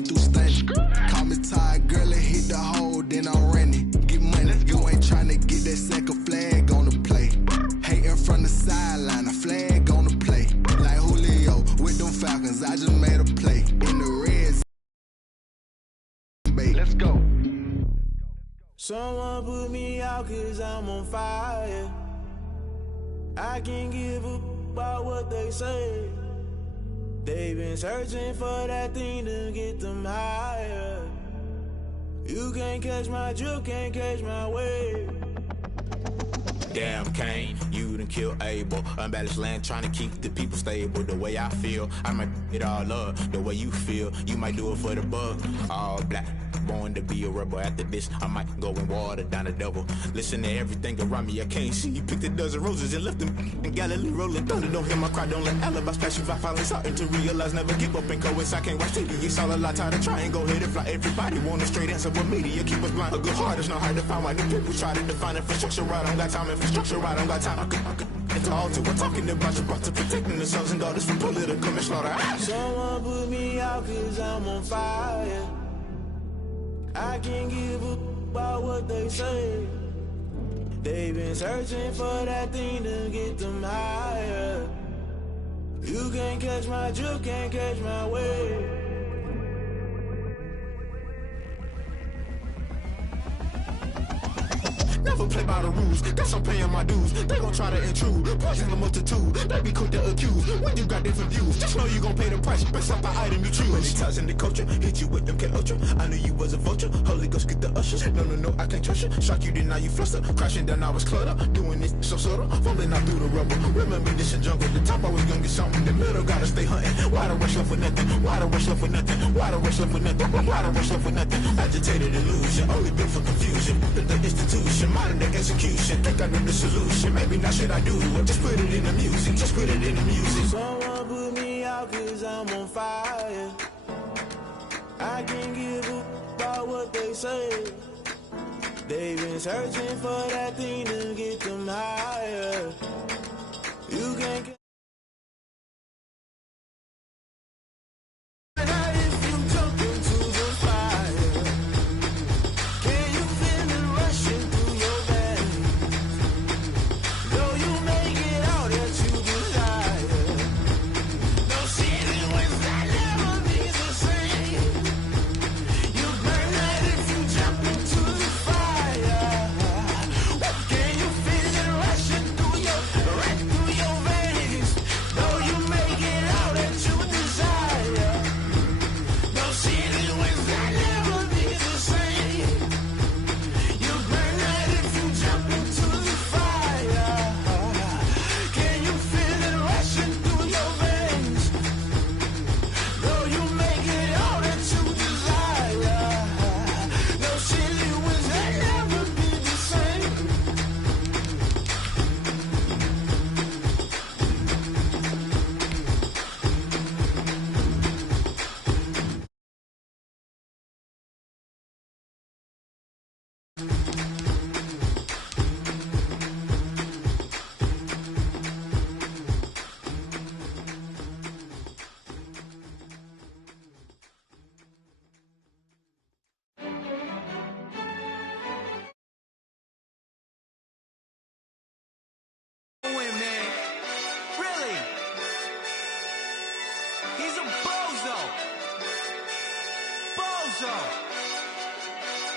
come through stunning. Call me tired, girl, and hit the hole, then I'm running. Get money, you ain't tryna get that second flag on the play. Hating from the sideline, a flag on the play. Like Julio with them Falcons, I just made a play. In the Reds, let's go. Someone put me out cause I'm on fire. I can't give up about what they say. They've been searching for that thing to get them higher. You can't catch my drift, can't catch my wave. Damn Kane, you done killed Abel. Unbalanced land trying to keep the people stable. The way I feel, I might it all up. The way you feel, you might do it for the bug. All black, born to be a rebel. After this, I might go and water down the devil. Listen to everything around me, I can't see. You picked a dozen roses and left them in Galilee rolling thunder. Don't hear my cry, don't let alibis pass you. I finally starting to realize, never give up and coincide. Can't watch TV, it's all a lot. Tired of trying, go ahead and fly. Everybody want a straight answer, but media keep us blind. A good heart is not hard to find. Why new people try to define infrastructure right? I don't got time, infrastructure right, I don't got time. It's all to we're talking about you, brought to protecting the sons and daughters from political manslaughter. Someone put me out cause I'm on fire. I can't give up about what they say. They've been searching for that thing to get them higher. You can't catch my drift, can't catch my wave. Never play by the rules, guess I'm paying my dues. They gon' try to intrude, poison the multitude. They be quick to accuse, when you got different views. Just know you gon' pay the price, based off the item you choose. Many times in the culture, hit you with them K-Ultra. I knew you was a vulture, Holy Ghost get the ushers. No, I can't trust you. Shock you, then now you fluster. Crashing down, I was cluttered. Doing this so subtle, fumbling out through the rubble. Remember this in jungle, the top always gonna get something. The middle gotta stay hunting. Why the rush left for nothing? Why the rush left for nothing? Why the rush left for nothing? Why the rush left for nothing? Agitated illusion, only built for confusion. The institution, modern day execution. Think I know the solution. Maybe not should I do it? Just put it in the music. Just put it in the music. Someone put me out cause I'm on fire. I can't give up about what they say. They've been searching for that thing to get them higher. You can't.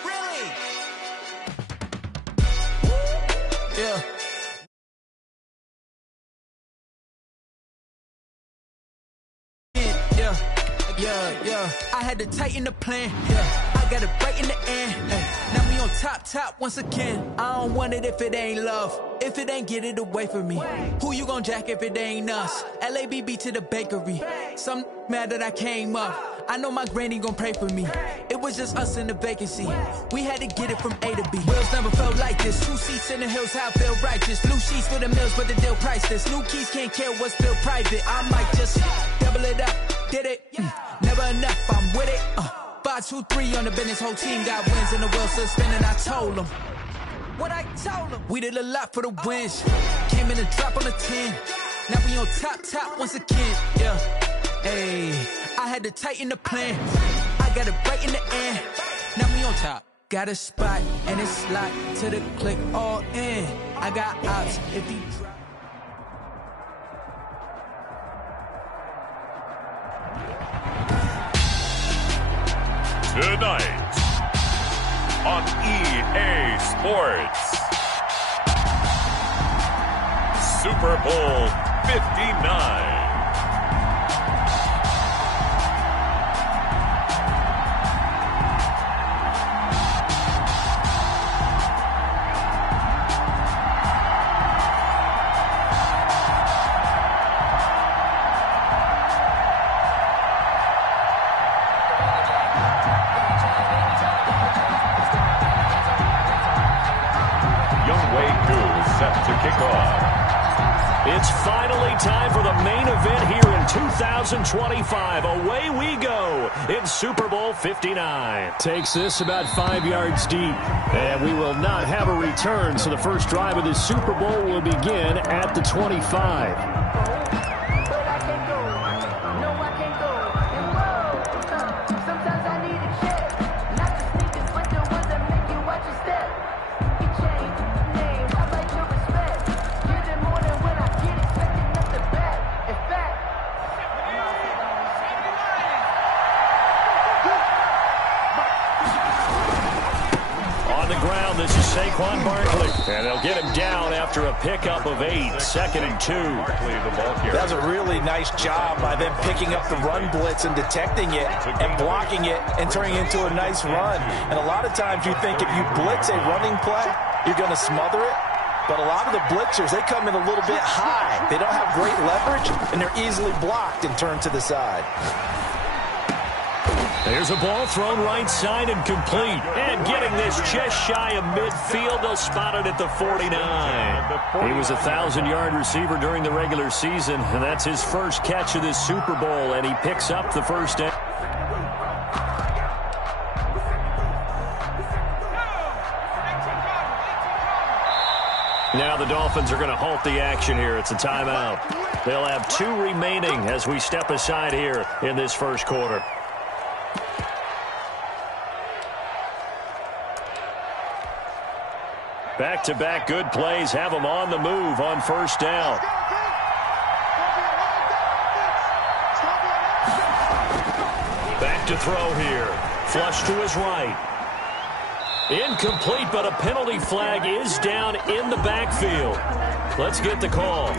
Really? Yeah. Yeah. I had to tighten the plan. Yeah. I got it right in the end. Now we on top once again. I don't want it if it ain't love. If it ain't, get it away from me. Who you gon' jack if it ain't us? LABB to the bakery. Some mad that I came up. I know my granny gon' pray for me. It was just us in the vacancy. We had to get it from A to B. Wheels never felt like this. 2 seats in the hills, how I feel righteous. Blue sheets for the mills, but the deal priceless. New keys can't care what's still private. I might just double it up. Did it? Never enough, I'm with it. 5, 2, 3 on the business. Whole team got wins and the wheels still spinning. I told them what I told them. We did a lot for the wins. Came in and drop on the 10. Now we on top once again. Yeah. Hey, I had to tighten the plan. I got it right in the end. Now we on top. Got a spot and it's locked to the click all in. I got ops if he drop. Tonight on EA Sports, Super Bowl 59. It's finally time for the main event here in 2025. Away we go in Super Bowl 59. Takes this about 5 yards deep. And we will not have a return, so the first drive of the Super Bowl will begin at the 25. And they'll get him down after a pickup of 8, 2nd and 2. That was a really nice job by them picking up the run blitz and detecting it and blocking it and turning it into a nice run. And a lot of times you think if you blitz a running play, you're going to smother it. But a lot of the blitzers, they come in a little bit high. They don't have great leverage, and they're easily blocked and turned to the side. There's a ball thrown right side and complete. And getting this just shy of midfield, they'll spot it at the 49. He was a 1,000-yard receiver during the regular season, and that's his first catch of this Super Bowl, and he picks up the first down. Now the Dolphins are going to halt the action here. It's a timeout. They'll have 2 remaining as we step aside here in this first quarter. Back-to-back good plays have them on the move on first down. Back to throw here. Flush to his right. Incomplete, but a penalty flag is down in the backfield. Let's get the call.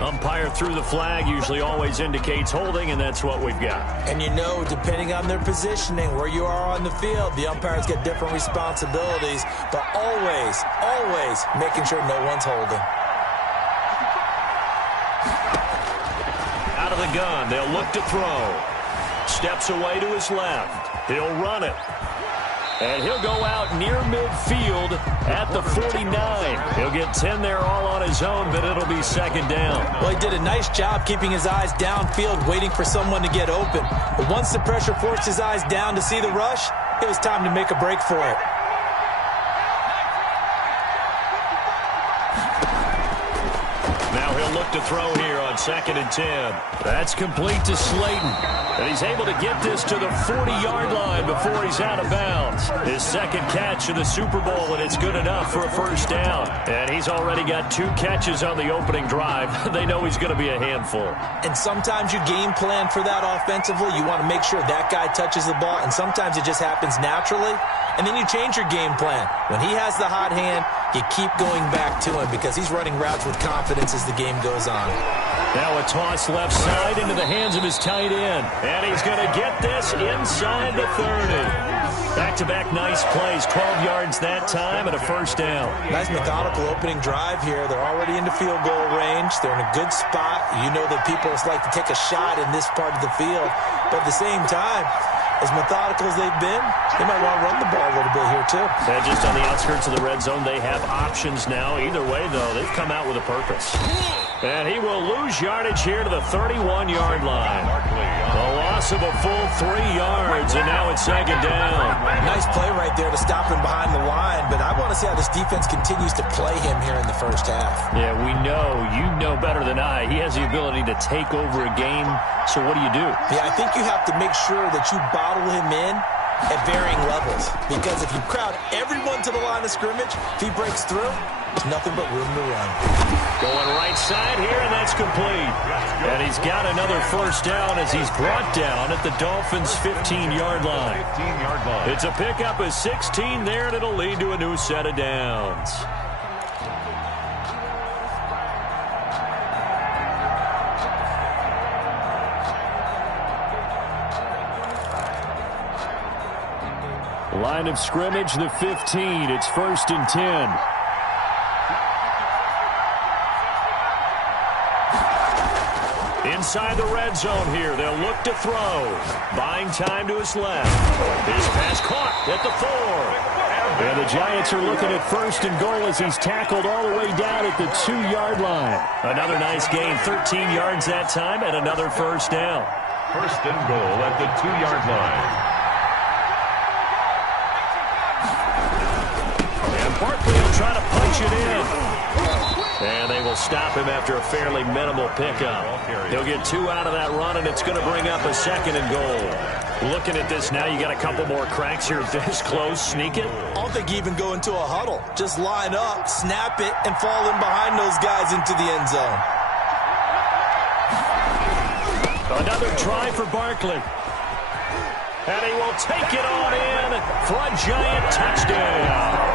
Umpire threw the flag, usually always indicates holding, and that's what we've got. And you know, depending on their positioning, where you are on the field, the umpires get different responsibilities, but always, always making sure no one's holding. Out of the gun, they'll look to throw. Steps away to his left. He'll run it. And he'll go out near midfield at the 49. He'll get 10 there all on his own, but it'll be second down. Well, he did a nice job keeping his eyes downfield, waiting for someone to get open. But once the pressure forced his eyes down to see the rush, it was time to make a break for it. Now he'll look to throw here on 2nd and 10. That's complete to Slayton. And he's able to get this to the 40-yard line before he's out of bounds. His second catch of the Super Bowl, and it's good enough for a first down. And he's already got 2 catches on the opening drive. They know he's going to be a handful. And sometimes you game plan for that offensively. You want to make sure that guy touches the ball, and sometimes it just happens naturally. And then you change your game plan. When he has the hot hand, you keep going back to him because he's running routes with confidence as the game goes on. Now a toss left side into the hands of his tight end. And he's going to get this inside the 30. Back-to-back nice plays, 12 yards that time and a first down. Nice methodical opening drive here. They're already into field goal range. They're in a good spot. You know that people like to take a shot in this part of the field. But at the same time, as methodical as they've been, they might want to run the ball a little bit here, too. And just on the outskirts of the red zone, they have options now. Either way, though, they've come out with a purpose. And he will lose yardage here to the 31-yard line. A loss of a full 3 yards, and now it's second down. Nice play right there to stop him behind the line, but I want to see how this defense continues to play him here in the first half. Yeah, we know. You know better than I. He has the ability to take over a game, so what do you do? Yeah, I think you have to make sure that you bottle him in at varying levels, because if you crowd everyone to the line of scrimmage, if he breaks through, there's nothing but room to run. Going right side here, and that's complete. And he's got another first down as he's brought down at the Dolphins' 15-yard line. It's a pickup of 16 there, and it'll lead to a new set of downs. Line of scrimmage, the 15. It's 1st and 10. Inside the red zone here. They'll look to throw. Buying time to his left. His pass caught at the 4. And the Giants are looking at 1st and goal as he's tackled all the way down at the 2-yard line. Another nice gain, 13 yards that time, and another first down. 1st and goal at the 2-yard line. Barkley will try to punch it in. And they will stop him after a fairly minimal pickup. He'll get 2 out of that run, and it's going to bring up a 2nd and goal. Looking at this now, you got a couple more cracks here. This close, sneak it. I don't think you even go into a huddle. Just line up, snap it, and fall in behind those guys into the end zone. Another try for Barkley. And he will take it on in for a Giant touchdown.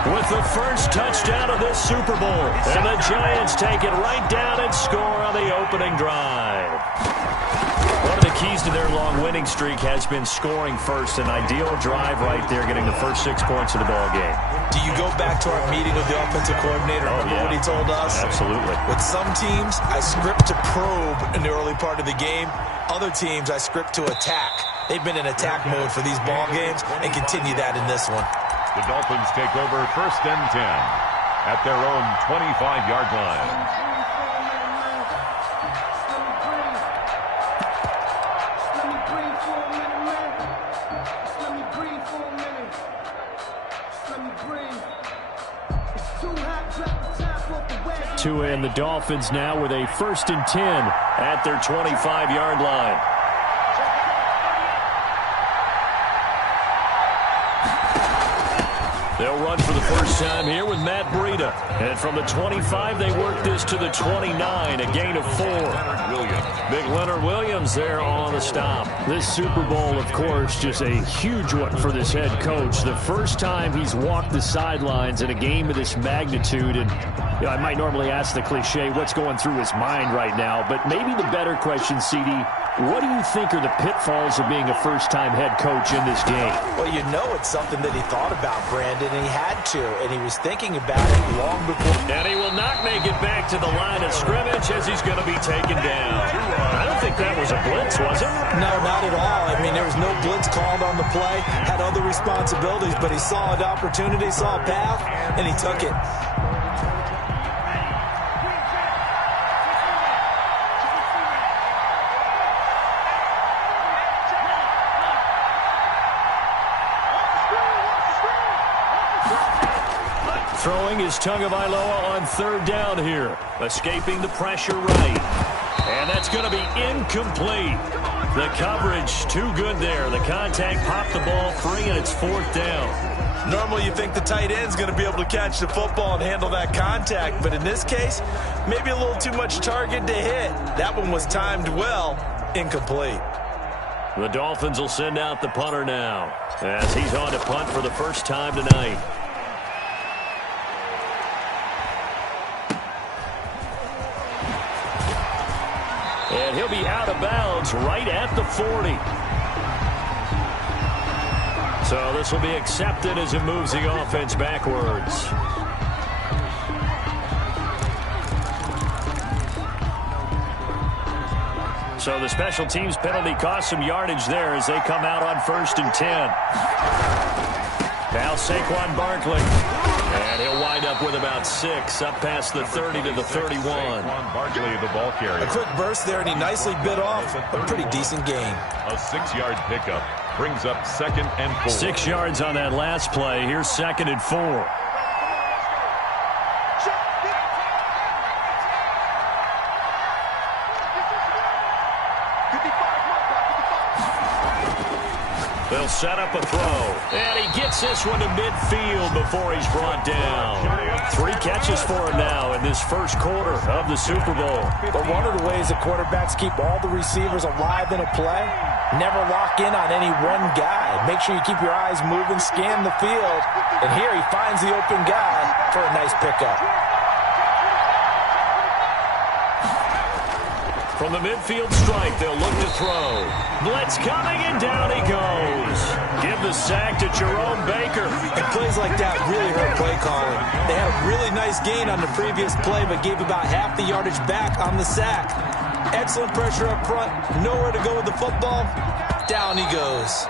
With the first touchdown of this Super Bowl. And the Giants take it right down and score on the opening drive. One of the keys to their long winning streak has been scoring first. An ideal drive right there, getting the first 6 points of the ball game. Do you go back to our meeting with the offensive coordinator? Remember what he told us? Absolutely. With some teams, I script to probe in the early part of the game. Other teams, I script to attack. They've been in attack mode for these ball games and continue that in this one. The Dolphins take over 1st and 10 at their own 25-yard line. Tua and the Dolphins now with a 1st and 10 at their 25-yard line. They'll run for the first time here with Matt Breida. And from the 25, they work this to the 29, a gain of 4. Big Leonard Williams there on the stop. This Super Bowl, of course, just a huge one for this head coach. The first time he's walked the sidelines in a game of this magnitude. And you know, I might normally ask the cliche, what's going through his mind right now? But maybe the better question, CD, what do you think are the pitfalls of being a first-time head coach in this game? Well, you know it's something that he thought about, Brandon, and he had to, and he was thinking about it long before. And he will not make it back to the line of scrimmage as he's going to be taken down. I don't think that was a blitz, was it? No, not at all. I mean, there was no blitz called on the play, had other responsibilities, but he saw an opportunity, saw a path, and he took it. Throwing is Tagovailoa on 3rd down here. Escaping the pressure right. And that's going to be incomplete. The coverage too good there. The contact popped the ball free, and it's 4th down. Normally you think the tight end's going to be able to catch the football and handle that contact, but in this case, maybe a little too much target to hit. That one was timed well. Incomplete. The Dolphins will send out the punter now as he's on to punt for the first time tonight. And he'll be out of bounds right at the 40. So this will be accepted as it moves the offense backwards. So the special teams penalty cost some yardage there as they come out on 1st and 10. Now Saquon Barkley. And he'll wind up with about 6, up past the 30 to the 31. Barkley, the ball carrier. A quick burst there, and he nicely bit off a pretty decent gain. A 6-yard pickup brings up 2nd and 4. 6 yards on that last play. Here's 2nd and 4. They'll set up a throw. And he gets this one to midfield before he's brought down. 3 catches for him now in this first quarter of the Super Bowl. But one of the ways that quarterbacks keep all the receivers alive in a play, never lock in on any one guy. Make sure you keep your eyes moving, scan the field. And here he finds the open guy for a nice pickup. From the midfield stripe, they'll look to throw. Blitz coming, and down he goes. Give the sack to Jerome Baker. And plays like that really hurt play calling. They had a really nice gain on the previous play, but gave about half the yardage back on the sack. Excellent pressure up front. Nowhere to go with the football. Down he goes.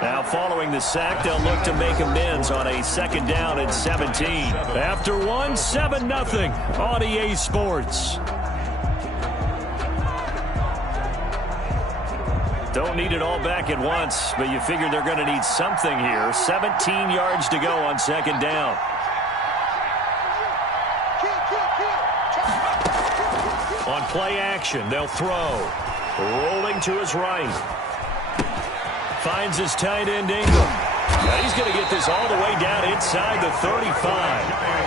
Now following the sack, they'll look to make amends on a 2nd down and 17. After 7-0 on EA Sports. Don't need it all back at once, but you figure they're going to need something here. 17 yards to go on 2nd down. On play action, they'll throw. Rolling to his right. Finds his tight end Ingram. Now he's going to get this all the way down inside the 35.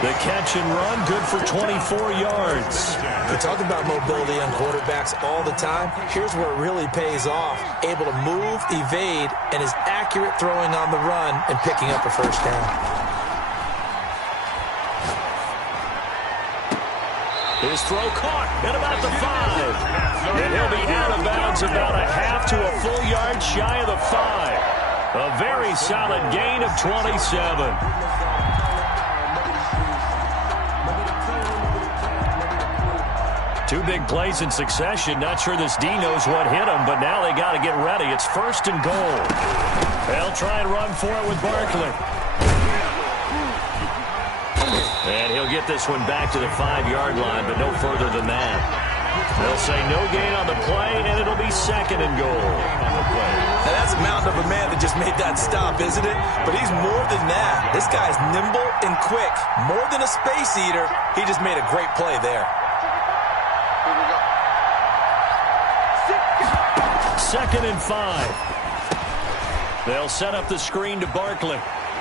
The catch and run, good for 24 yards. We talk about mobility on quarterbacks all the time. Here's where it really pays off. Able to move, evade, and is accurate throwing on the run and picking up a first down. His throw caught at about the 5. And he'll be out of bounds about a half to a full yard shy of the 5. A very solid gain of 27. Two big plays in succession. Not sure this D knows what hit him, but now they got to get ready. It's 1st and goal. They'll try and run for it with Barkley. And he'll get this one back to the 5-yard line, but no further than that. They'll say no gain on the play, and it'll be 2nd and goal. Now that's a mountain of a man that just made that stop, isn't it? But he's more than that. This guy's nimble and quick. More than a space eater, he just made a great play there. 2nd and 5. They'll set up the screen to Barkley.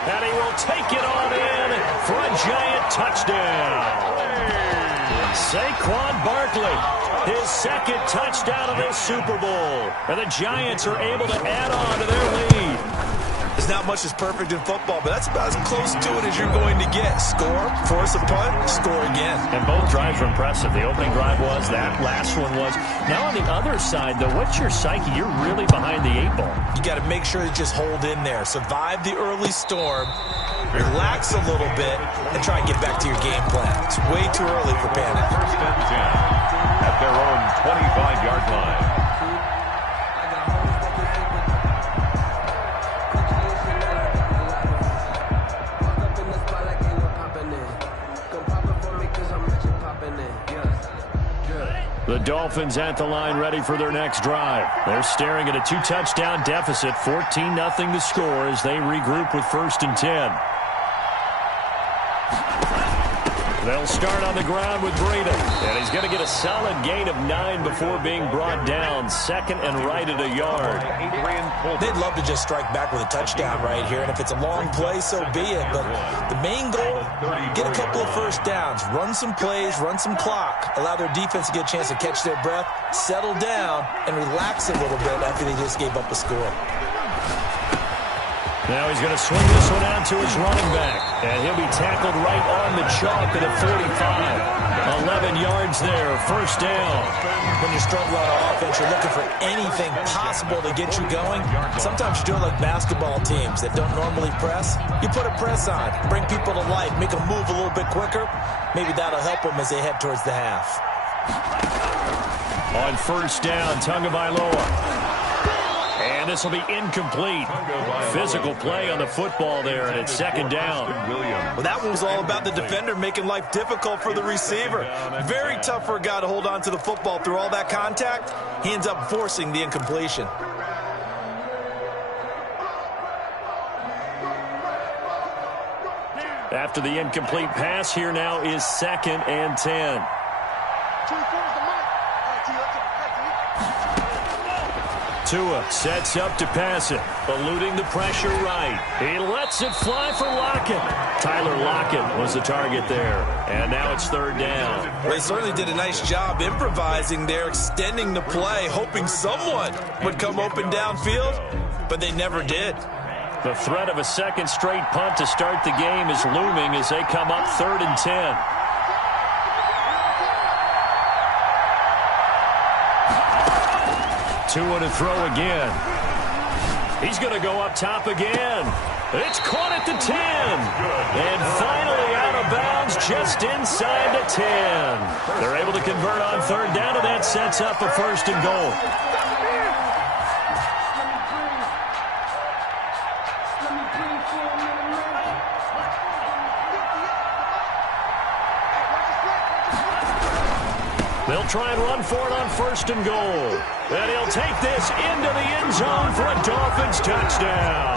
And he will take it on in for a giant touchdown. Saquon Barkley, his 2nd touchdown of the Super Bowl. And the Giants are able to add on to their lead. There's not much that's perfect in football, but that's about as close to it as you're going to get. Score, force a punt, score again. And both drives were impressive. The opening drive was, that last one was. Now on the other side, though, what's your psyche? You're really behind the 8 ball. You got to make sure to just hold in there. Survive the early storm, relax a little bit, and try and get back to your game plan. It's way too early for panic. 1st and 10 at their own 25-yard line. The Dolphins at the line ready for their next drive. They're staring at a 2-touchdown deficit, 14-0 to score as they regroup with 1st and 10. They'll start on the ground with Breida. And he's going to get a solid gain of 9 before being brought down. 2nd and right at a yard. They'd love to just strike back with a touchdown right here. And if it's a long play, so be it. But the main goal, get a couple of first downs. Run some plays, run some clock. Allow their defense to get a chance to catch their breath, settle down, and relax a little bit after they just gave up a score. Now he's going to swing this one out to his running back. And he'll be tackled right on the chalk at the 45. 11 yards there, 1st down. When you're struggling on offense, you're looking for anything possible to get you going. Sometimes you do it like basketball teams that don't normally press. You put a press on, bring people to life, make them move a little bit quicker. Maybe that'll help them as they head towards the half. On 1st down, Tagovailoa. And And this will be incomplete. Physical play on the football there, and it's second down. Well, that one was all about the defender making life difficult for the receiver. Very tough for a guy to hold on to the football through all that contact. He ends up forcing the incompletion. After the incomplete pass, here now is 2nd and 10. Tua sets up to pass it, eluding the pressure right. He lets it fly for Lockett. Tyler Lockett was the target there, and now it's 3rd down. Well, they certainly did a nice job improvising there, extending the play, hoping someone would come open downfield, but they never did. The threat of a second straight punt to start the game is looming as they come up 3rd and 10. Tua to throw again. He's going to go up top again. It's caught at the 10. And finally out of bounds just inside the 10. They're able to convert on 3rd down, and that sets up a 1st and goal. They'll try and run for it on 1st and goal. And he'll take this into the end zone for a Dolphins touchdown.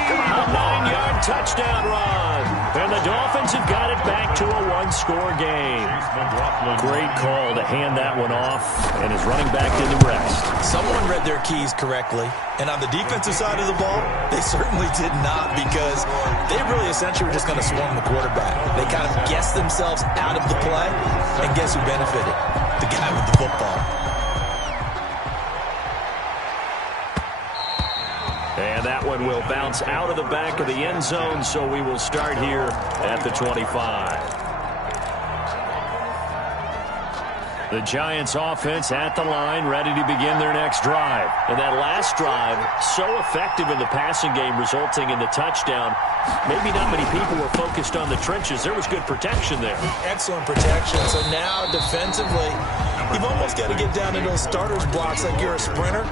A 9-yard touchdown run. And the Dolphins have got it back to a 1-score game. Great call to hand that one off, and his running back did the rest. Someone read their keys correctly. And on the defensive side of the ball, they certainly did not, because they really essentially were just going to swarm the quarterback. They kind of guessed themselves out of the play, and guess who benefited? The guy with the football. And that one will bounce out of the back of the end zone, so we will start here at the 25. The Giants offense at the line, ready to begin their next drive. And that last drive, so effective in the passing game, resulting in the touchdown. Maybe not many people were focused on the trenches. There was good protection there. Excellent protection. So now defensively, you've almost got to get down in those starters blocks like you're a sprinter.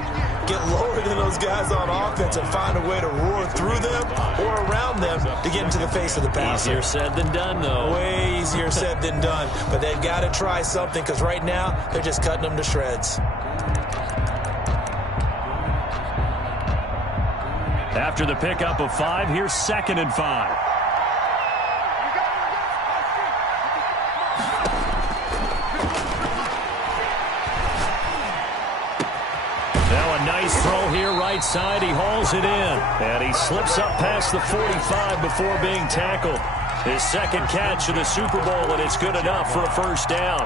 Get lower than those guys on offense and find a way to roar through them or around them to get into the face of the passer. Easier said than done, though. Way easier said than done. But they've got to try something, because right now they're just cutting them to shreds. After the pickup of 5, here's 2nd and 5. Nice throw here right side. He hauls it in. And he slips up past the 45 before being tackled. His 2nd catch of the Super Bowl, and it's good enough for a 1st down.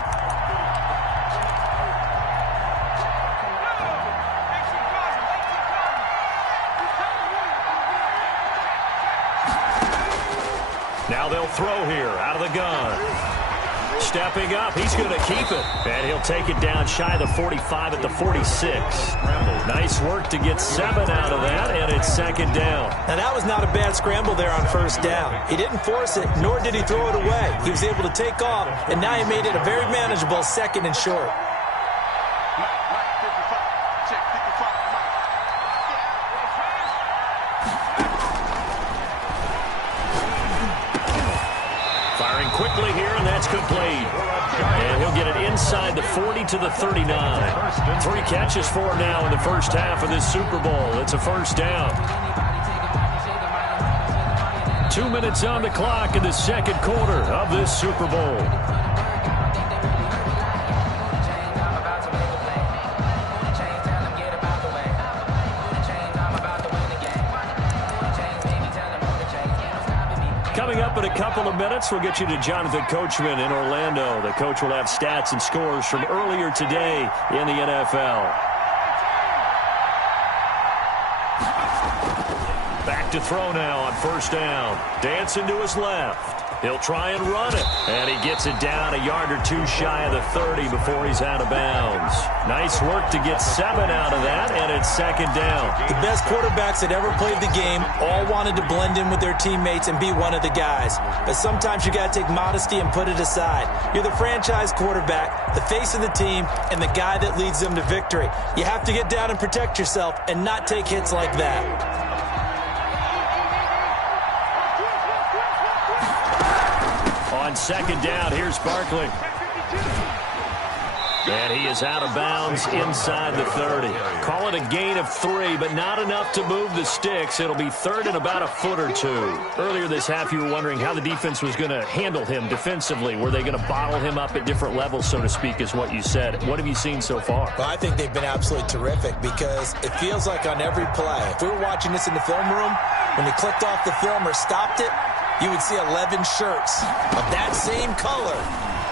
Now they'll throw here out of the gun. Stepping up, he's going to keep it. And he'll take it down shy of the 45 at the 46. Nice work to get 7 out of that, and it's 2nd down. Now that was not a bad scramble there on 1st down. He didn't force it, nor did he throw it away. He was able to take off, and now he made it a very manageable 2nd and short. Quickly here, and that's complete. And he'll get it inside the 40 to the 39. 3 catches for him now in the first half of this Super Bowl. It's a 1st down. 2 minutes on the clock in the 2nd quarter of this Super Bowl. Coming up in a couple of minutes, we'll get you to Jonathan Coachman in Orlando. The coach will have stats and scores from earlier today in the NFL. Back to throw now on 1st down. Dancing to his left. He'll try and run it. And he gets it down a yard or two shy of the 30 before he's out of bounds. Nice work to get 7 out of that, and it's second down. The best quarterbacks that ever played the game all wanted to blend in with their teammates and be one of the guys. But sometimes you got to take modesty and put it aside. You're the franchise quarterback, the face of the team, and the guy that leads them to victory. You have to get down and protect yourself and not take hits like that. On second down, here's Barkley. And he is out of bounds inside the 30. Call it a gain of 3, but not enough to move the sticks. It'll be third and about a foot or two. Earlier this half, you were wondering how the defense was going to handle him defensively. Were they going to bottle him up at different levels, so to speak, is what you said. What have you seen so far? Well, I think they've been absolutely terrific because it feels like on every play, if we were watching this in the film room, when they clicked off the film or stopped it, you would see 11 shirts of that same color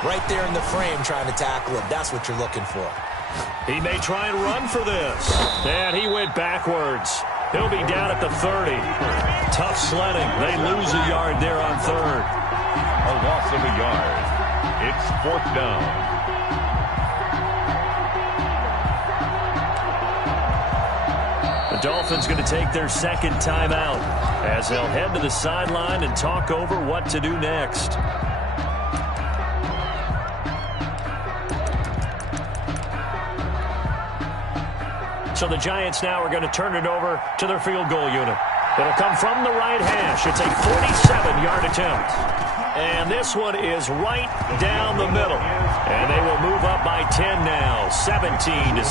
right there in the frame trying to tackle him. That's what you're looking for. He may try and run for this. And he went backwards. He'll be down at the 30. Tough sledding. They lose a yard there on third. A loss of a yard. It's fourth down. The Dolphins going to take their second timeout as they'll head to the sideline and talk over what to do next. So the Giants now are going to turn it over to their field goal unit. It'll come from the right hash. It's a 47-yard attempt. And this one is right down the middle. And they will move up by 10 now, 17-7.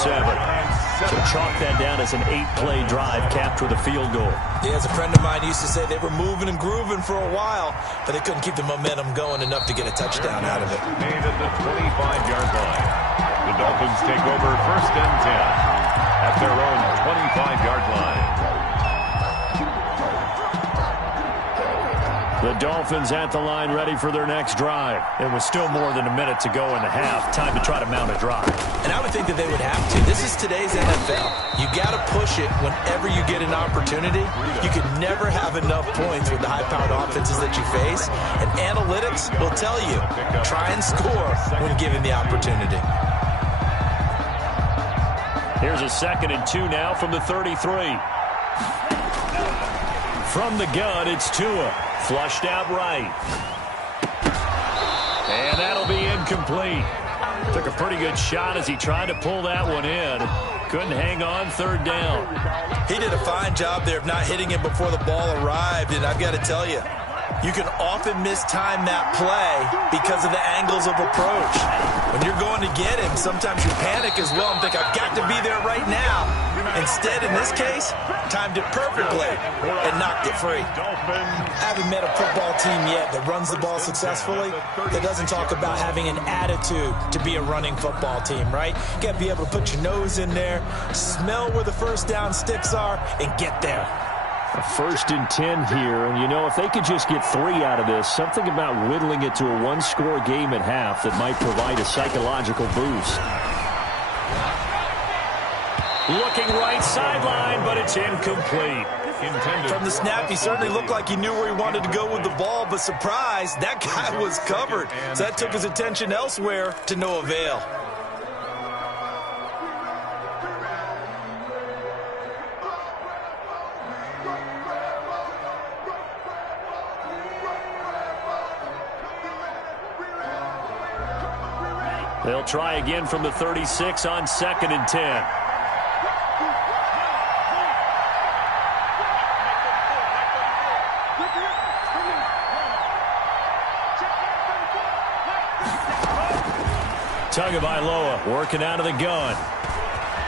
So chalk that down as an 8-play drive capped with a field goal. Yeah, as a friend of mine used to say, they were moving and grooving for a while, but they couldn't keep the momentum going enough to get a touchdown out of it. Made at the 25-yard line. The Dolphins take over first and 10 at their own 25-yard line. The Dolphins at the line ready for their next drive. It was still more than a minute to go in the half. Time to try to mount a drive. And I would think that they would have to. This is today's NFL. You got to push it whenever you get an opportunity. You can never have enough points with the high-powered offenses that you face. And analytics will tell you, try and score when given the opportunity. Here's a 2nd and 2 now from the 33. From the gun, it's Tua. Flushed out right. And that'll be incomplete. Took a pretty good shot as he tried to pull that one in. Couldn't hang on, third down. He did a fine job there of not hitting him before the ball arrived, and I've got to tell you, you can often mistime that play because of the angles of approach. When you're going to get him, sometimes you panic as well and think, I've got to be there right now. Instead, in this case, timed it perfectly and knocked it free. I haven't met a football team yet that runs the ball successfully that doesn't talk about having an attitude to be a running football team, right? You got to be able to put your nose in there, smell where the first down sticks are, and get there. A 1st and 10 here, and you know, if they could just get 3 out of this, something about whittling it to a one-score game at half that might provide a psychological boost. Looking right sideline, but it's incomplete. From the snap, he certainly looked like he knew where he wanted to go with the ball, but surprise, that guy was covered. So that took his attention elsewhere to no avail. They'll try again from the 36 on 2nd and 10. Tagovailoa working out of the gun.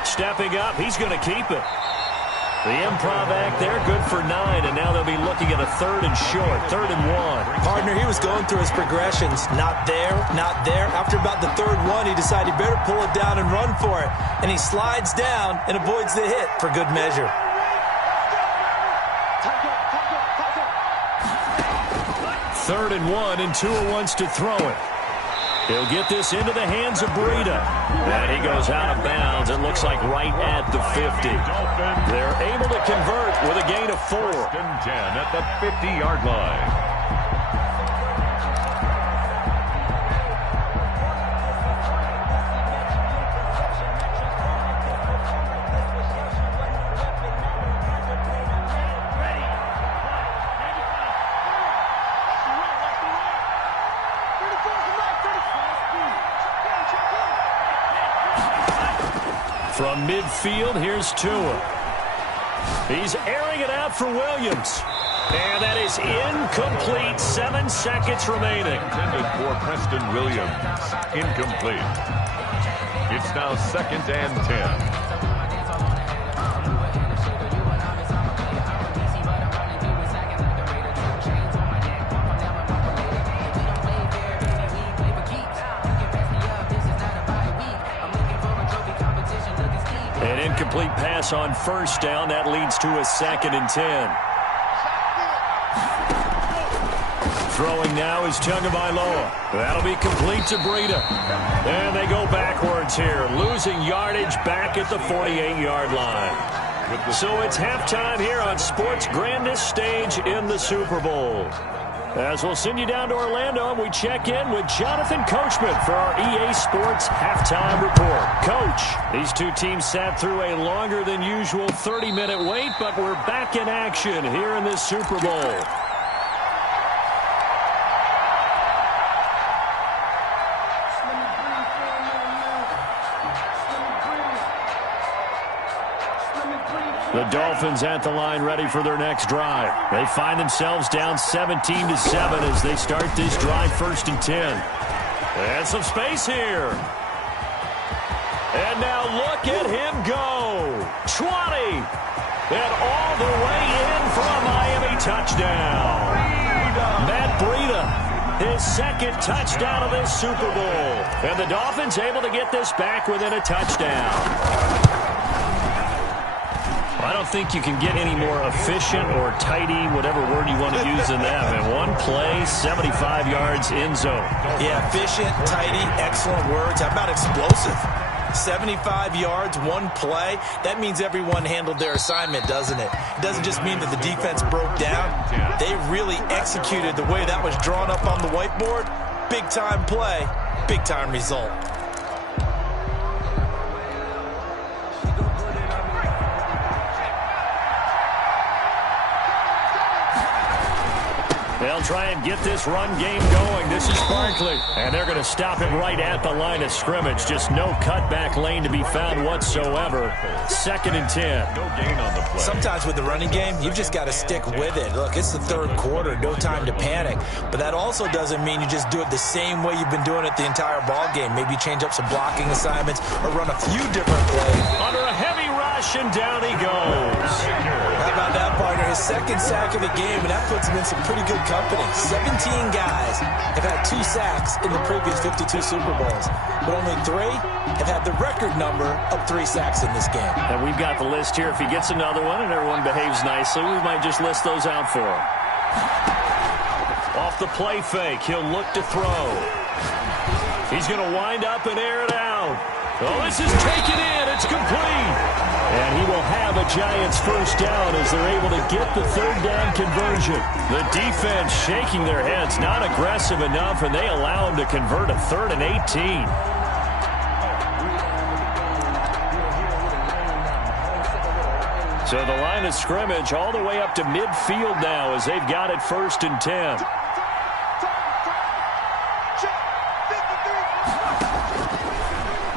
Stepping up, he's going to keep it. The improv act there, good for 9, and now they'll be looking at a 3rd and short, 3rd and 1. Partner, he was going through his progressions. Not there, not there. After about the 3rd one, he decided he better pull it down and run for it. And he slides down and avoids the hit for good measure. 3rd and 1, and Tua wants to throw it. He'll get this into the hands of Breida. And he goes out of bounds. It looks like right at the 50. They're able to convert with a gain of 4. 1st and 10 at the 50-yard line. From midfield, here's Tua. He's airing it out for Williams. And that is incomplete. 7 seconds remaining. Intended for Preston Williams. Incomplete. It's now 2nd and 10. An incomplete pass on 1st down. That leads to a 2nd and 10. Throwing now is Tagovailoa. That'll be complete to Breida. And they go backwards here, losing yardage back at the 48-yard line. So it's halftime here on sports' grandest stage in the Super Bowl. As we'll send you down to Orlando, and we check in with Jonathan Coachman for our EA Sports Halftime Report. Coach, these two teams sat through a longer than usual 30-minute wait, but we're back in action here in this Super Bowl. The Dolphins at the line ready for their next drive. They find themselves down 17-7 as they start this drive 1st and 10. And some space here. And now look at him go. 20. And all the way in for a Miami touchdown. Matt Breida, his 2nd touchdown of this Super Bowl. And the Dolphins able to get this back within a touchdown. I don't think you can get any more efficient or tidy, whatever word you want to use in that. And one play, 75 yards in zone. Yeah, efficient, tidy, excellent words. How about explosive? 75 yards, one play. That means everyone handled their assignment, doesn't it? It doesn't just mean that the defense broke down. They really executed the way that was drawn up on the whiteboard. Big-time play, big-time result. They'll try and get this run game going. This is Barkley. And they're going to stop him right at the line of scrimmage. Just no cutback lane to be found whatsoever. 2nd and 10. No gain on the play. Sometimes with the running game, you've just got to stick with it. Look, it's the 3rd quarter. No time to panic. But that also doesn't mean you just do it the same way you've been doing it the entire ball game. Maybe change up some blocking assignments or run a few different plays. Under a heavy rush, and down he goes. How about that, partner? His 2nd sack of the game, and that puts him in some pretty good company. 17 guys have had 2 sacks in the previous 52 Super Bowls, but only 3 have had the record number of 3 sacks in this game. And we've got the list here. If he gets another one and everyone behaves nicely, we might just list those out for him. Off the play fake, he'll look to throw. He's going to wind up and air it out. Oh, this is taken in. It's complete. And he will have a Giants 1st down as they're able to get the 3rd down conversion. The defense shaking their heads, not aggressive enough, and they allow him to convert a 3rd and 18. So the line of scrimmage all the way up to midfield now as they've got it 1st and 10.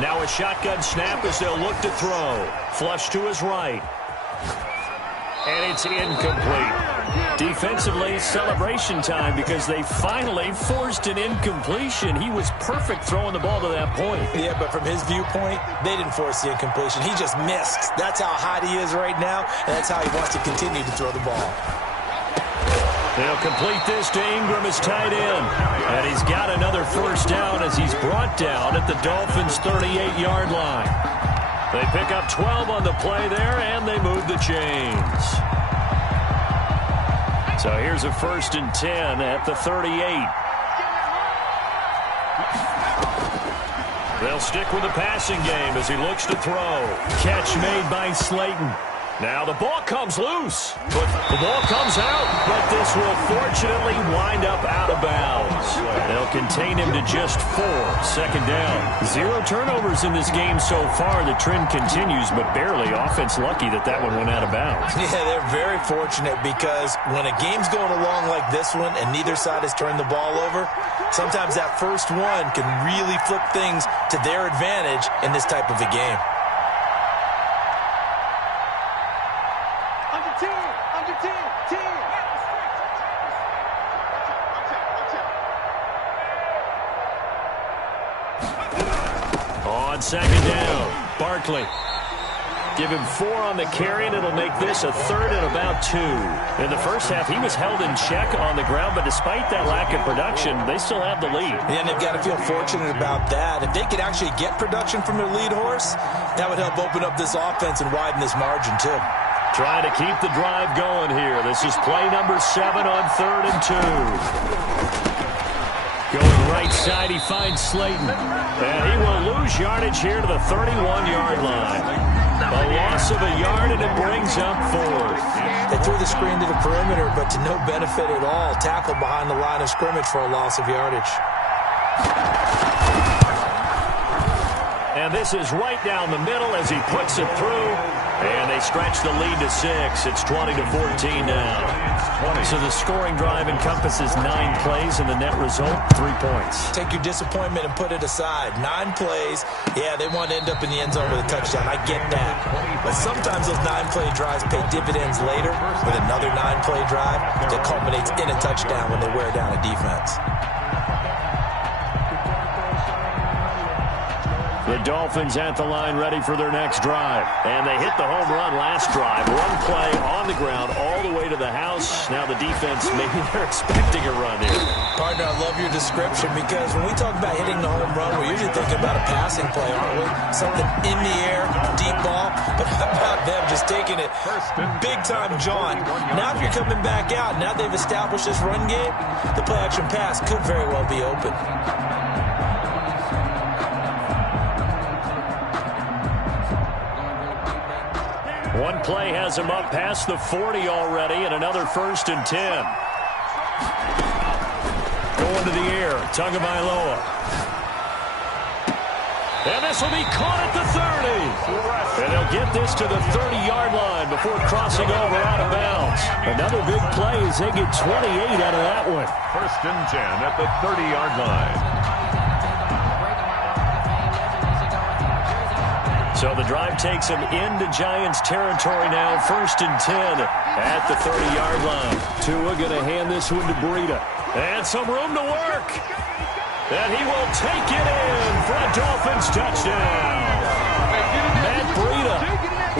Now a shotgun snap as they'll look to throw. Flush to his right. And it's incomplete. Defensively, celebration time because they finally forced an incompletion. He was perfect throwing the ball to that point. Yeah, but from his viewpoint, they didn't force the incompletion. He just missed. That's how hot he is right now, and that's how he wants to continue to throw the ball. They'll complete this to Ingram as tight end. And he's got another 1st down as he's brought down at the Dolphins' 38-yard line. They pick up 12 on the play there, and they move the chains. So here's a 1st and 10 at the 38. They'll stick with the passing game as he looks to throw. Catch made by Slayton. Now the ball comes loose, but the ball comes out, but this will fortunately wind up out of bounds. They'll contain him to just 4, 2nd down. 0 turnovers in this game so far. The trend continues, but barely. Offense lucky that one went out of bounds. Yeah, they're very fortunate because when a game's going along like this one and neither side has turned the ball over, sometimes that first one can really flip things to their advantage in this type of a game. On second down, Barkley. Give him 4 on the carry, and it'll make this a 3rd and about 2. In the first half, he was held in check on the ground, but despite that lack of production, they still have the lead. And they've got to feel fortunate about that. If they could actually get production from their lead horse, that would help open up this offense and widen this margin, too. Trying to keep the drive going here. This is play number 7 on 3rd and 2. Going right side, he finds Slayton. And he will lose yardage here to the 31-yard line. A loss of a yard, and it brings up 4th. They threw the screen to the perimeter, but to no benefit at all. Tackled behind the line of scrimmage for a loss of yardage. And this is right down the middle as he puts it through. And they stretch the lead to 6. It's 20-14 now. So the scoring drive encompasses 9 plays, and the net result, 3 points. Take your disappointment and put it aside. 9 plays. Yeah, they want to end up in the end zone with a touchdown. I get that. But sometimes those 9-play drives pay dividends later with another 9-play drive that culminates in a touchdown when they wear down a defense. The Dolphins at the line ready for their next drive. And they hit the home run last drive. 1 play on the ground all the way to the house. Now the defense, maybe they're expecting a run here. Partner, I love your description because when we talk about hitting the home run, we're usually thinking about a passing play, aren't we? Something in the air, deep ball. But how about them just taking it big-time jaunt? Now if you're coming back out, now they've established this run game, the play-action pass could very well be open. 1 play has him up past the 40 already, and another 1st and 10. Going to the air, Tagovailoa. And this will be caught at the 30. And they'll get this to the 30-yard line before crossing over out of bounds. Another big play as they get 28 out of that one. 1st and 10 at the 30-yard line. So the drive takes him into Giants territory now. 1st and 10 at the 30-yard line. Tua going to hand this one to Breida. And some room to work. And he will take it in for a Dolphins touchdown. Matt Breida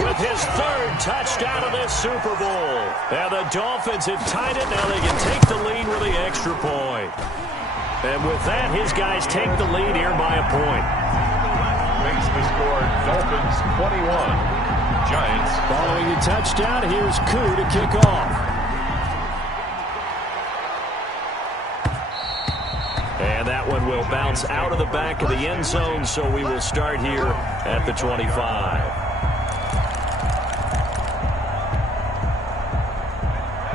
with his 3rd touchdown of this Super Bowl. And the Dolphins have tied it. Now they can take the lead with the extra point. And with that, his guys take the lead here by a point. Makes the score Dolphins 21. Giants. Following the touchdown, here's Koo to kick off. And that one will bounce out of the back of the end zone, so we will start here at the 25.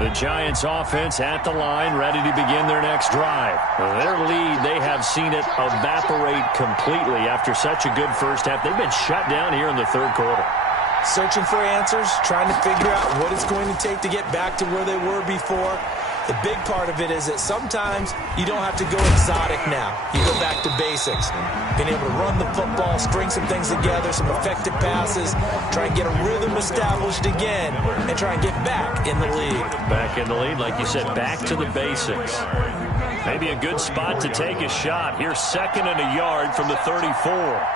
The Giants offense at the line, ready to begin their next drive. Their lead, they have seen it evaporate completely after such a good first half. They've been shut down here in the 3rd quarter. Searching for answers, trying to figure out what it's going to take to get back to where they were before. The big part of it is that sometimes you don't have to go exotic now. You go back to basics. Being able to run the football, string some things together, some effective passes, try and get a rhythm established again, and try and get back in the lead. Back in the lead, like you said, back to the basics. Maybe a good spot to take a shot. Here's 2nd and a yard from the 34.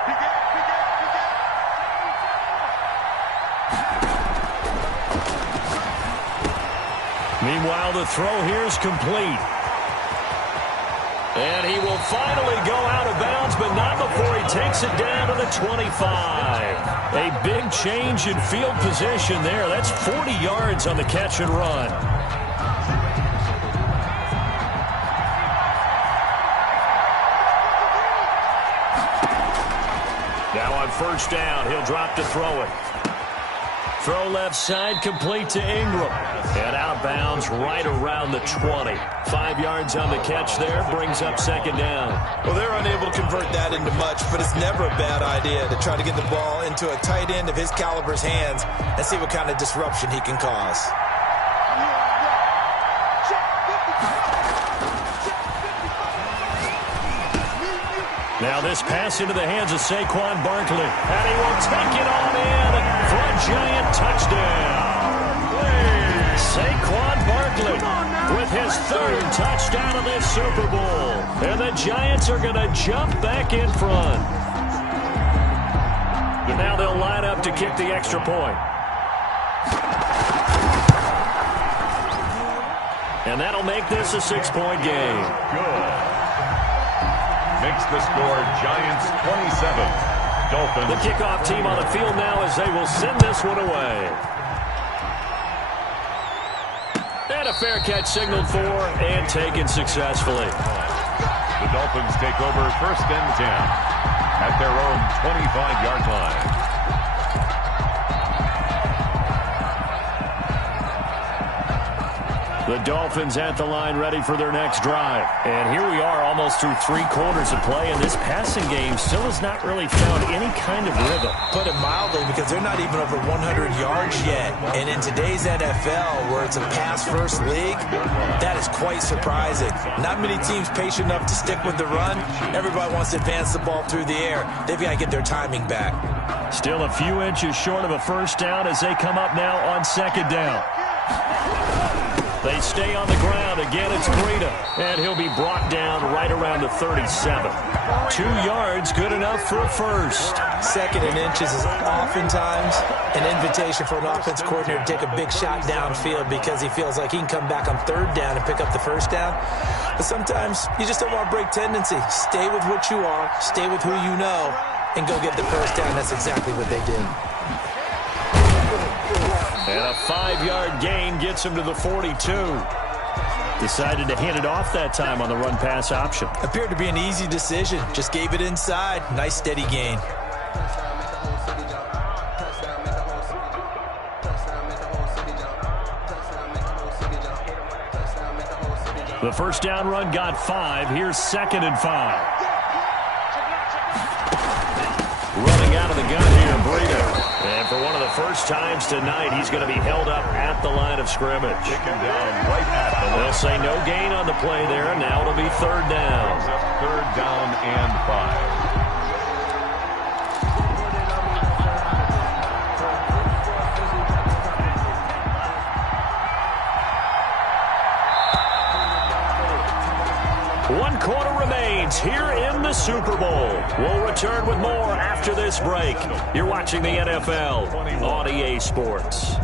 Meanwhile, the throw here is complete. And he will finally go out of bounds, but not before he takes it down to the 25. A big change in field position there. That's 40 yards on the catch and run. Now on 1st down, he'll drop to throw it. Throw left side, complete to Ingram. And out of bounds right around the 20. 5 yards on the catch there, brings up 2nd down. Well, they're unable to convert that into much, but it's never a bad idea to try to get the ball into a tight end of his caliber's hands and see what kind of disruption he can cause. Now this pass into the hands of Saquon Barkley. And he will take it on in for a Giant touchdown. third touchdown of this Super Bowl. And the Giants are going to jump back in front. And now they'll line up to kick the extra point. And that'll make this a 6-point game. Good. Makes the score Giants 27. Dolphins. The kickoff team on the field now as they will send this one away. And a fair catch signaled for and taken successfully. The Dolphins take over 1st and 10 at their own 25-yard line. The Dolphins at the line ready for their next drive. And here we are almost through 3 quarters of play, and this passing game still has not really found any kind of rhythm. Put it mildly, because they're not even over 100 yards yet. And in today's NFL, where it's a pass-first league, that is quite surprising. Not many teams patient enough to stick with the run. Everybody wants to advance the ball through the air. They've got to get their timing back. Still a few inches short of a first down as they come up now on 2nd down. They stay on the ground. Again, it's Breida. And he'll be brought down right around the 37. 2 yards, good enough for a first. 2nd and inches is oftentimes an invitation for an offense coordinator to take a big shot downfield because he feels like he can come back on 3rd down and pick up the first down. But sometimes you just don't want to break tendency. Stay with what you are, stay with who you know, and go get the first down. That's exactly what they did. And a 5-yard gain gets him to the 42. Decided to hand it off that time on the run-pass option. Appeared to be an easy decision. Just gave it inside. Nice steady gain. The first down run got 5. Here's 2nd and 5. Running out of the gun here, Breida. And for one of the first times tonight, he's going to be held up at the line of scrimmage. Taken down right at the line. They'll say no gain on the play there, and now it'll be 3rd down. 3rd down and 5. One quarter remains here in the Super Bowl. We'll return with more after this break. You're watching the NFL on EA Sports.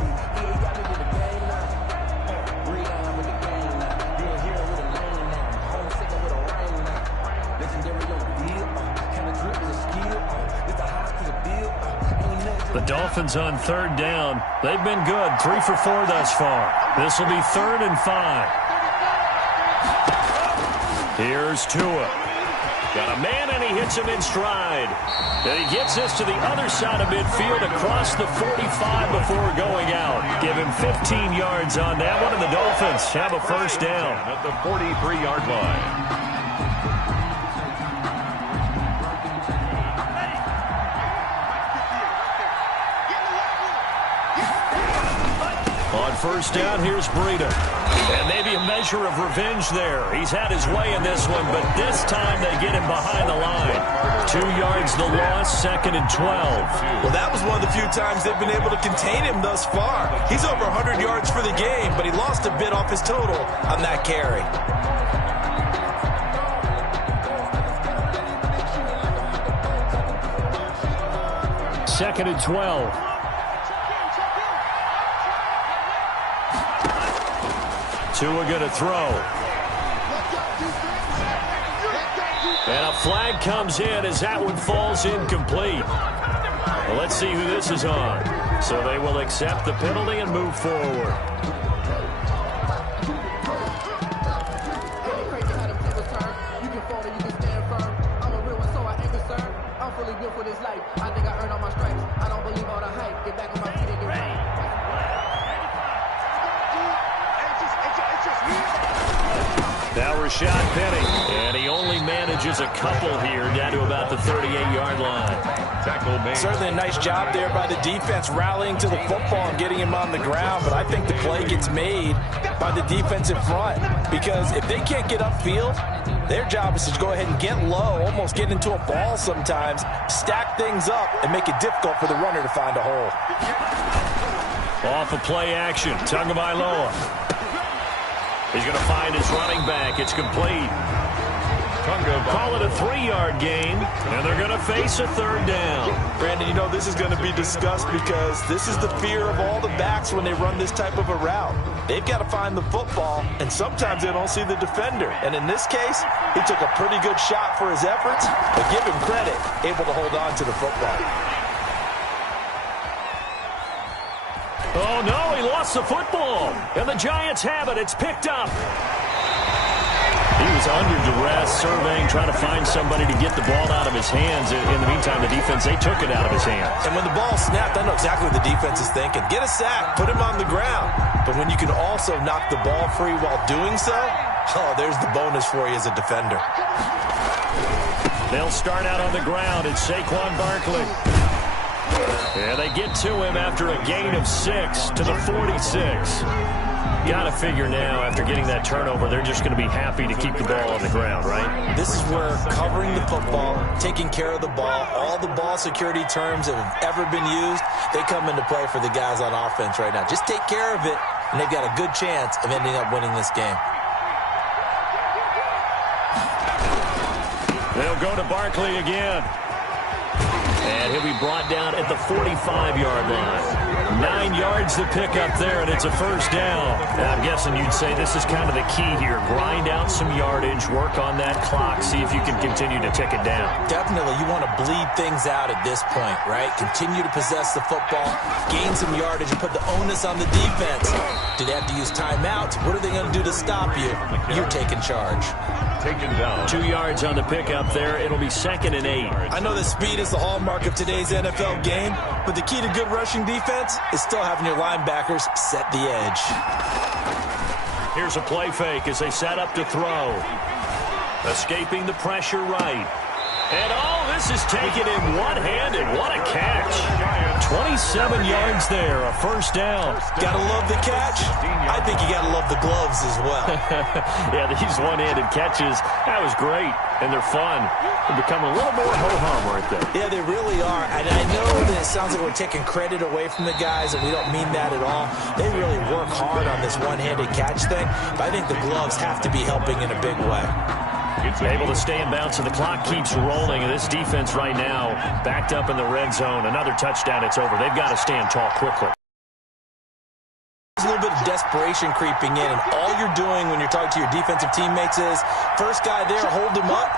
The Dolphins on 3rd down. They've been good. 3 for 4 thus far. This will be 3rd and 5. Here's Tua. Got a man, and he hits him in stride. And he gets this to the other side of midfield across the 45 before going out. Give him 15 yards on that one, and the Dolphins have a first down. At the 43-yard line. On first down, here's Breida. And maybe a measure of revenge there. He's had his way in this one, but this time they get him behind the line. 2 yards the loss, 2nd and 12. Well, that was one of the few times they've been able to contain him thus far. He's over 100 yards for the game, but he lost a bit off his total on that carry. Second and 12. Tua going to throw. And a flag comes in as that one falls incomplete. Well, let's see who this is on. So they will accept the penalty and move forward. Now Rashad Penny, and he only manages a couple here down to about the 38-yard line. Tackle made. Certainly a nice job there by the defense rallying to the football and getting him on the ground, but I think the play gets made by the defensive front because if they can't get upfield, their job is to go ahead and get low, almost get into a ball sometimes, stack things up, and make it difficult for the runner to find a hole. Off of play action, Tagovailoa. He's going to find his running back. It's complete. Call it a 3-yard gain, and they're going to face a third down. Brandon, you know this is going to be discussed because this is the fear of all the backs when they run this type of a route. They've got to find the football, and sometimes they don't see the defender. And in this case, he took a pretty good shot for his efforts, but give him credit, able to hold on to the football. Oh, no, he lost the football, and the Giants have it. It's picked up. He was under duress, surveying, trying to find somebody to get the ball out of his hands. In the meantime, the defense, they took it out of his hands. And when the ball snapped, I know exactly what the defense is thinking. Get a sack, put him on the ground. But when you can also knock the ball free while doing so, oh, there's the bonus for you as a defender. They'll start out on the ground. It's Saquon Barkley. And they get to him after a gain of 6 to the 46. Got to figure now, after getting that turnover, they're just going to be happy to keep the ball on the ground, right? This is where covering the football, taking care of the ball, all the ball security terms that have ever been used, they come into play for the guys on offense right now. Just take care of it, and they've got a good chance of ending up winning this game. They'll go to Barkley again. And he'll be brought down at the 45-yard line. 9 yards to pick up there, and it's a first down. Now, I'm guessing you'd say this is kind of the key here. Grind out some yardage, work on that clock, see if you can continue to tick it down. Definitely. You want to bleed things out at this point, right? Continue to possess the football, gain some yardage, and put the onus on the defense. Do they have to use timeouts? What are they going to do to stop you? You're taking charge. Taken down. 2 yards on the pickup there. It'll be 2nd and 8. I know that speed is the hallmark of today's NFL game, but the key to good rushing defense is still having your linebackers set the edge. Here's a play fake as they set up to throw. Escaping the pressure right. And this is taken in one-handed. What a catch. 27 yards there, a first down. Gotta love the catch. I think you gotta love the gloves as well. Yeah, these one-handed catches, that was great, and they're fun. They're becoming a little more ho-hum, aren't they? Yeah, they really are. And I know that it sounds like we're taking credit away from the guys, and we don't mean that at all. They really work hard on this one-handed catch thing, but I think the gloves have to be helping in a big way. Able to stay in bounds, and the clock keeps rolling. And this defense right now, backed up in the red zone. Another touchdown, it's over. They've got to stand tall quickly. There's a little bit of desperation creeping in, and all you're doing when you're talking to your defensive teammates is, first guy there, hold him up.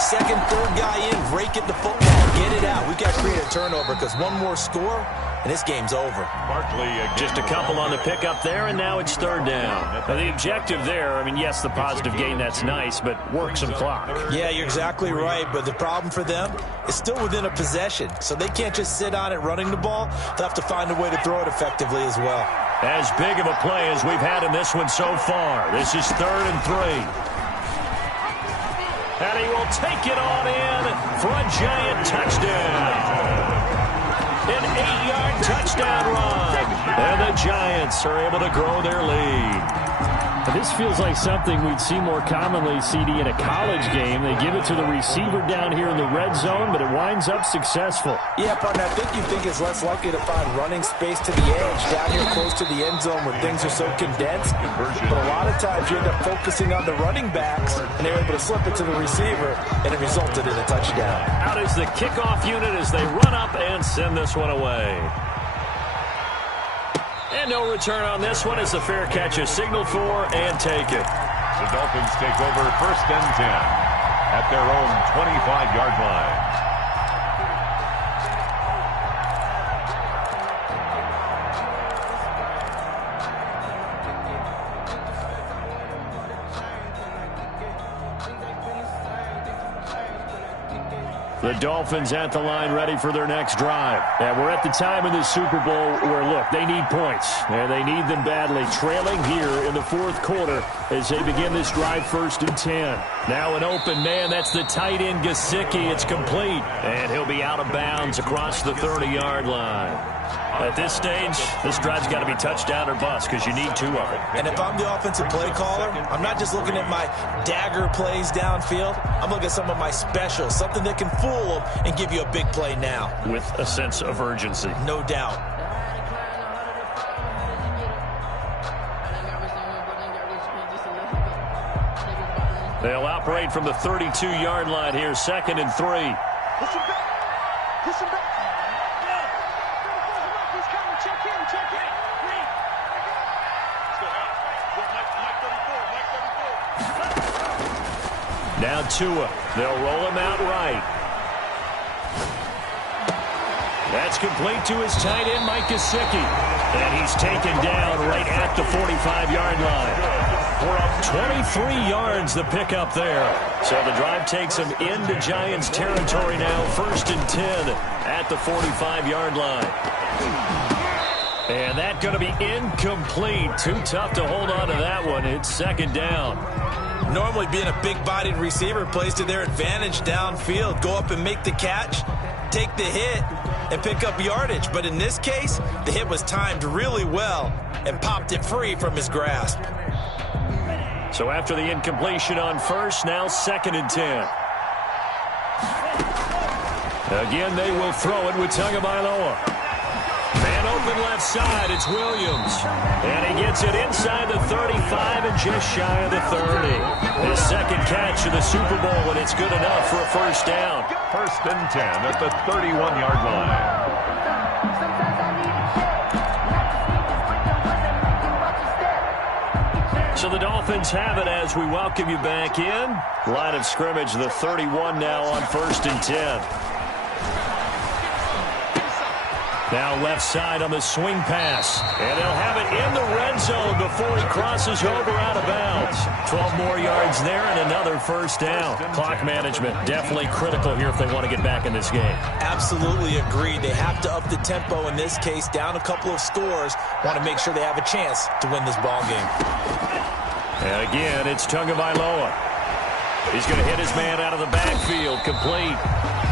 Second, third guy in, rake at the football, get it out. We've got to create a turnover because one more score, and this game's over. Barkley just a couple on the pickup there, and now it's third down. Now, the objective there, I mean, yes, the positive gain, that's nice, but work some clock. Yeah, you're exactly right, but the problem for them is still within a possession, so they can't just sit on it running the ball. They'll have to find a way to throw it effectively as well. As big of a play as we've had in this one so far. This is 3rd and 3. And he will take it on in for a giant touchdown. An 8-yard touchdown run. And the Giants are able to grow their lead. This feels like something we'd see more commonly, CD, in a college game. They give it to the receiver down here in the red zone, but it winds up successful. Yeah, partner, I think it's less likely to find running space to the edge down here close to the end zone where things are so condensed. But a lot of times you end up focusing on the running backs, and they're able to slip it to the receiver, and it resulted in a touchdown. Out is the kickoff unit as they run up and send this one away. And no return on this one as the fair catch is signaled for and taken. The Dolphins take over 1st and 10 at their own 25-yard line. The Dolphins at the line ready for their next drive. And we're at the time in the Super Bowl where, look, they need points. And they need them badly. Trailing here in the 4th quarter as they begin this drive 1st and 10. Now an open man. That's the tight end, Gesicki. It's complete. And he'll be out of bounds across the 30-yard line. At this stage, this drive's got to be touchdown or bust because you need 2 of it. And if I'm the offensive play caller, I'm not just looking at my dagger plays downfield. I'm looking at some of my specials, something that can fool them and give you a big play now. With a sense of urgency. No doubt. They'll operate from the 32-yard line here, 2nd and 3. Push him back. Push him back. He's coming. Check in. Check in. Now Tua. They'll roll him out right. That's complete to his tight end, Mike Gesicki. And he's taken down right at the 45-yard line. 23 yards the pickup there. So the drive takes him into Giants territory now. 1st and 10 at the 45-yard line. And that's going to be incomplete. Too tough to hold on to that one. It's 2nd down. Normally being a big-bodied receiver plays to their advantage downfield. Go up and make the catch, take the hit, and pick up yardage. But in this case, the hit was timed really well and popped it free from his grasp. So after the incompletion on 1st, now 2nd and 10. Again, they will throw it with Tagovailoa. Man open left side, it's Williams. And he gets it inside the 35 and just shy of the 30. His 2nd catch of the Super Bowl, and it's good enough for a 1st down. 1st and 10 at the 31-yard line. So the Dolphins have it as we welcome you back in. Line of scrimmage, the 31 now on 1st and 10. Now left side on the swing pass. And they'll have it in the red zone before he crosses over out of bounds. 12 more yards there and another 1st down. Clock management definitely critical here if they want to get back in this game. Absolutely agreed. They have to up the tempo in this case, down a couple of scores. Want to make sure they have a chance to win this ball game. And again, it's Tagovailoa. He's going to hit his man out of the backfield, complete.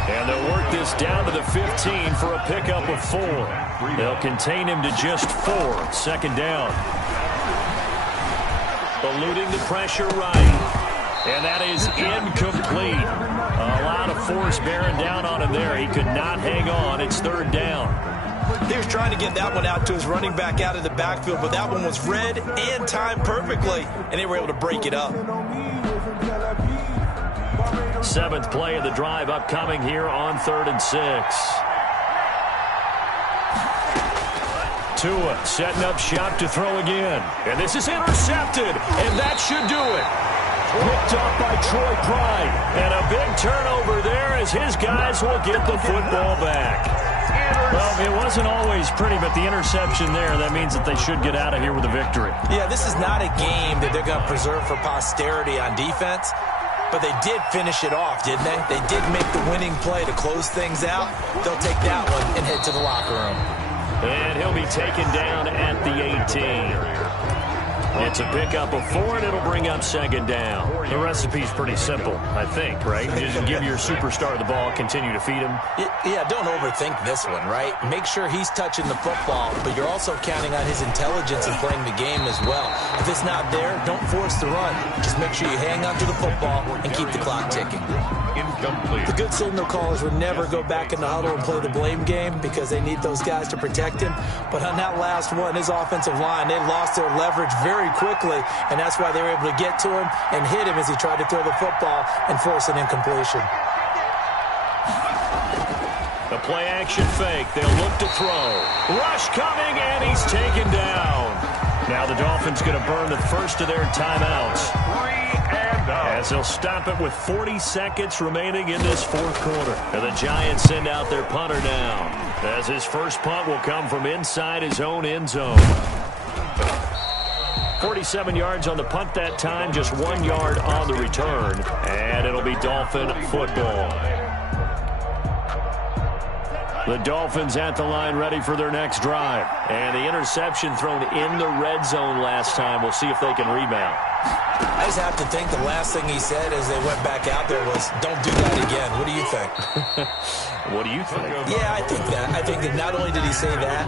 And they'll work this down to the 15 for a pickup of 4. They'll contain him to just 4. 2nd down. Eluding the pressure right. And that is incomplete. A lot of force bearing down on him there. He could not hang on. It's 3rd down. He was trying to get that one out to his running back out of the backfield, but that one was read and timed perfectly, and they were able to break it up. 7th play of the drive upcoming here on 3rd and 6. Tua setting up shop to throw again. And this is intercepted, and that should do it. Picked up by Troy Pride. And a big turnover there as his guys will get the football back. Well, it wasn't always pretty, but the interception there, that means that they should get out of here with a victory. Yeah, this is not a game that they're going to preserve for posterity on defense. But they did finish it off, didn't they? They did make the winning play to close things out. They'll take that one and head to the locker room. And he'll be taken down at the 18. It's a pickup of 4, and it'll bring up 2nd down. The recipe's pretty simple, I think, right? Just give your superstar the ball, continue to feed him. Yeah, don't overthink this one, right? Make sure he's touching the football, but you're also counting on his intelligence in playing the game as well. If it's not there, don't force the run. Just make sure you hang on to the football and keep the clock ticking. Incomplete. The good signal callers would never go back in the huddle and play the blame game because they need those guys to protect him. But on that last one, his offensive line, they lost their leverage very quickly, and that's why they were able to get to him and hit him as he tried to throw the football and force an incompletion. The play-action fake. They'll look to throw. Rush coming, and he's taken down. Now the Dolphins going to burn the first of their timeouts. 3 and out. As they'll stop it with 40 seconds remaining in this 4th quarter. And the Giants send out their punter now, as his first punt will come from inside his own end zone. 47 yards on the punt that time, just 1 yard on the return. And it'll be Dolphin football. The Dolphins at the line ready for their next drive. And the interception thrown in the red zone last time. We'll see if they can rebound. I just have to think the last thing he said as they went back out there was, don't do that again. What do you think? What do you think? Yeah, I think that. I think that not only did he say that,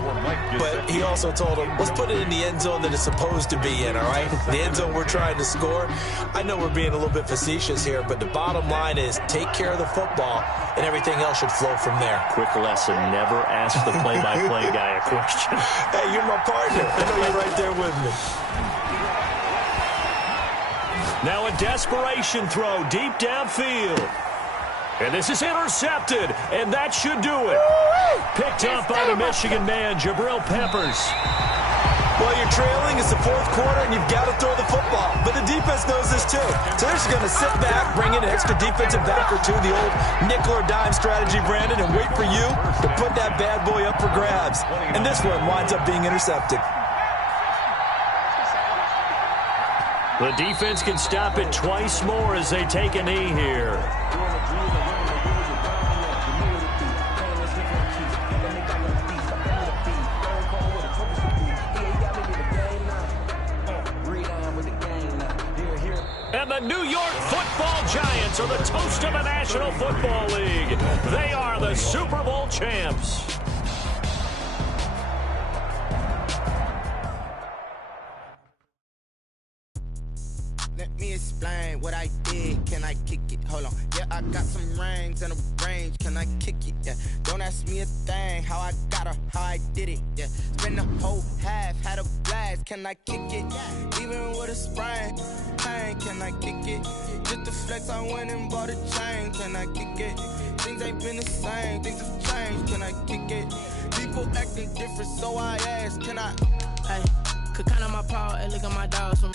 but he also told him, let's put it in the end zone that it's supposed to be in, all right? The end zone we're trying to score. I know we're being a little bit facetious here, but the bottom line is take care of the football, and everything else should flow from there. Quick lesson, never ask the play-by-play guy a question. Hey, you're my partner. I know you're right there with me. Now a desperation throw deep downfield. And this is intercepted, and that should do it. Picked up by the Michigan man, Jabril Peppers. Well, you're trailing. It's the fourth quarter, and you've got to throw the football. But the defense knows this, too. So they're just going to sit back, bring in an extra defensive back or two, the old nickel or dime strategy, Brandon, and wait for you to put that bad boy up for grabs. And this one winds up being intercepted. The defense can stop it twice more as they take a knee here. And the New York Football Giants are the toast of the National Football League. They are the Super Bowl champs. Let me explain what I did. Can I kick it? Hold on. Yeah, I got some rings and a range. Can I kick it? Yeah. Don't ask me a thing. How I got her, how I did it. Yeah. Spend the whole half, had a blast. Can I kick it? Even with a sprain. Can I kick it? Just to flex, I went and bought a chain. Can I kick it? Things ain't been the same. Things have changed. Can I kick it? People acting different, so I ask. Can I? Hey, could count on my paw and look at my dogs from.